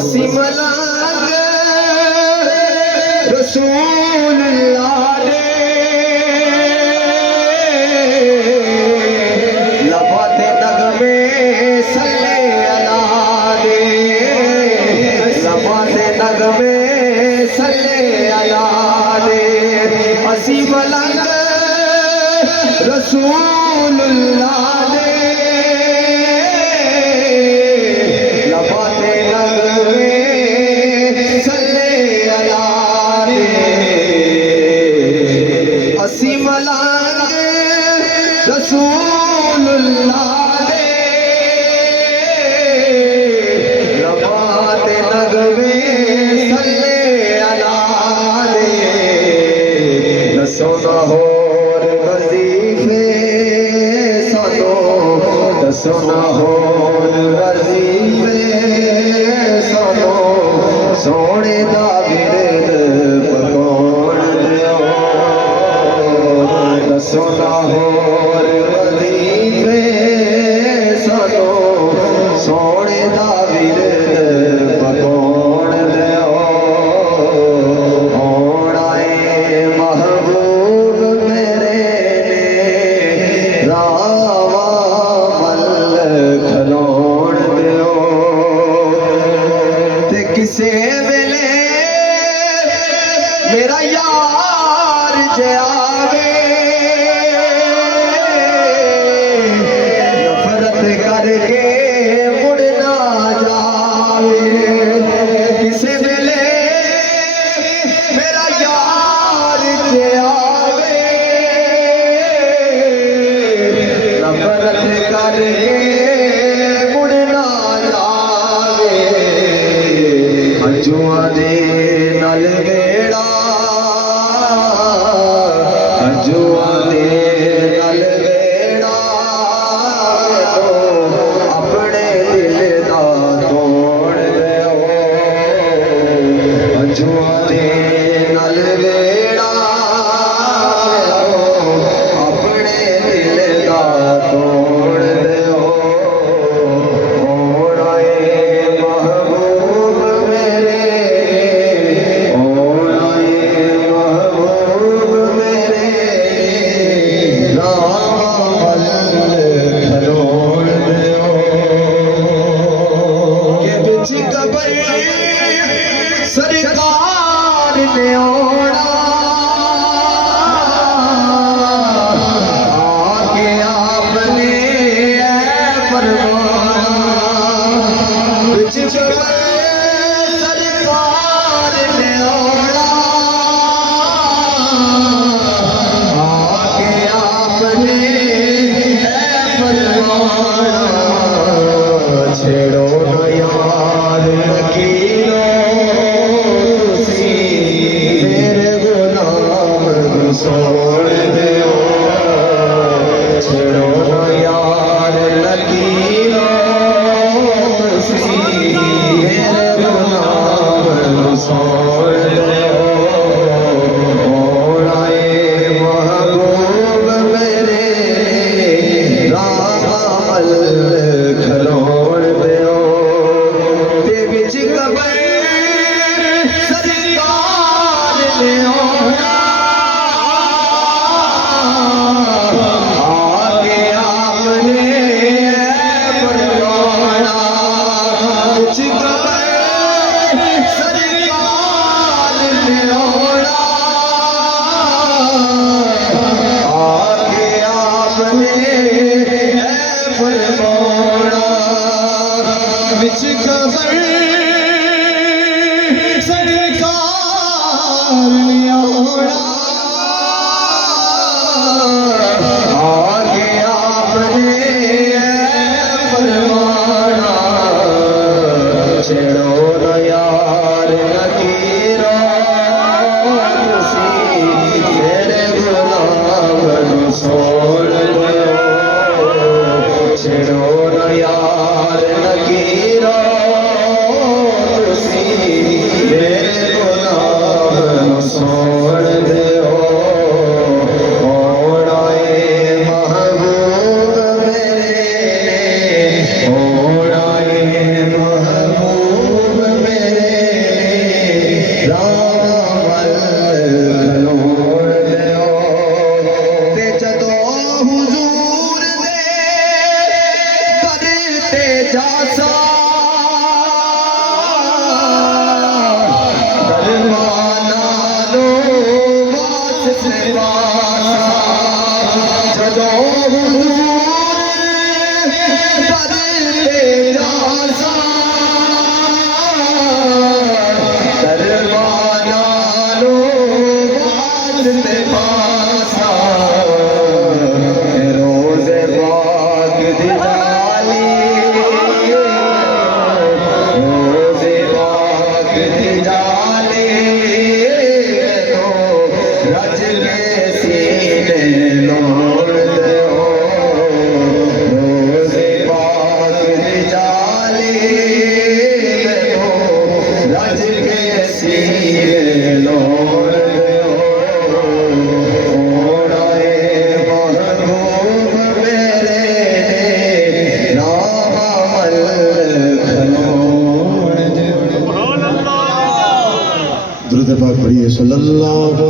असी मलांग रसूलुल्लाह दे लफाते नगमे सल्ले अला दे लफाते नगमे सल्ले अला दे असी मलांग रसूलुल्लाह दे लफाते नगमे सल्ले अला दे असी मलांग रसूलुल्लाह दे लफाते नगमे सल्ले अला दे दसो ना होर वजीफे सानो दसो ना होर वजीफे सानो सोने दा विरद पकाउण दिओ दसो ना होर वजीफे सानो सोने दा विरद पकाउण दिओ होना ए महबूब मेरे ने रावा मल खलोण दिओ ते किसे वेले मेरा यार जे आवे नफरत करके मुड़ ना जावे किसे वेले मेरा यार जे आवे नफरत करके मुड़ ना जावे अजुआ दे नल बेड़ा अजुआ दे नल बेड़ा अपने दिल दा तोड़ दिओ अजुआ दे नल बेड़ा अपने दिल दा तोड़ दिओ होना ए महबूब मेरे होना ए महबूब मेरे रावल खलोण दिओ के बिच कबर सरकार ने ओड़ा आके आपने ऐ फरमाया बिच कबर सरकार ने ओड़ा आके आपने ऐ फरमाया छेड़ो न यार लकीरों सी मेरे गुलाम को छोड़ दिओ छेड़ो न यार लकीरों सी मेरे गुलाम को छोड़ दिओ होना ए महबूब मेरे रावल खलोण दिओ ते बिच कबर सरकार ने ओड़ा आगे आपने फरमाया बिच कबर सरकार ने ओड़ा आगे आपने फरमाया बिच कबर सरकार ने ओड़ा आगे आपने फरमाया छेड़ो न यार लकीरों सी मेरे गुलाम को छोड़ दिओ छेड़ो न यार लकीरों सी मेरे गुलाम को छोड़ दिओ होना ए महबूब मेरे होना ए महबूब मेरे पासा जदों हुजूर दर पे जासा दरबाना लो वास्ते पासा रोज़े पाक दी जाली रोज़े पाक दी जाली तो रज के सीने लोड़ दे रोज़े पाक दी जाली तो रज के सीने लोड़ दे ओड़ाए महबूब मेरे नाम अमल खलोड़ दे दुरूद पाक पढ़िए सल्लल्लाहु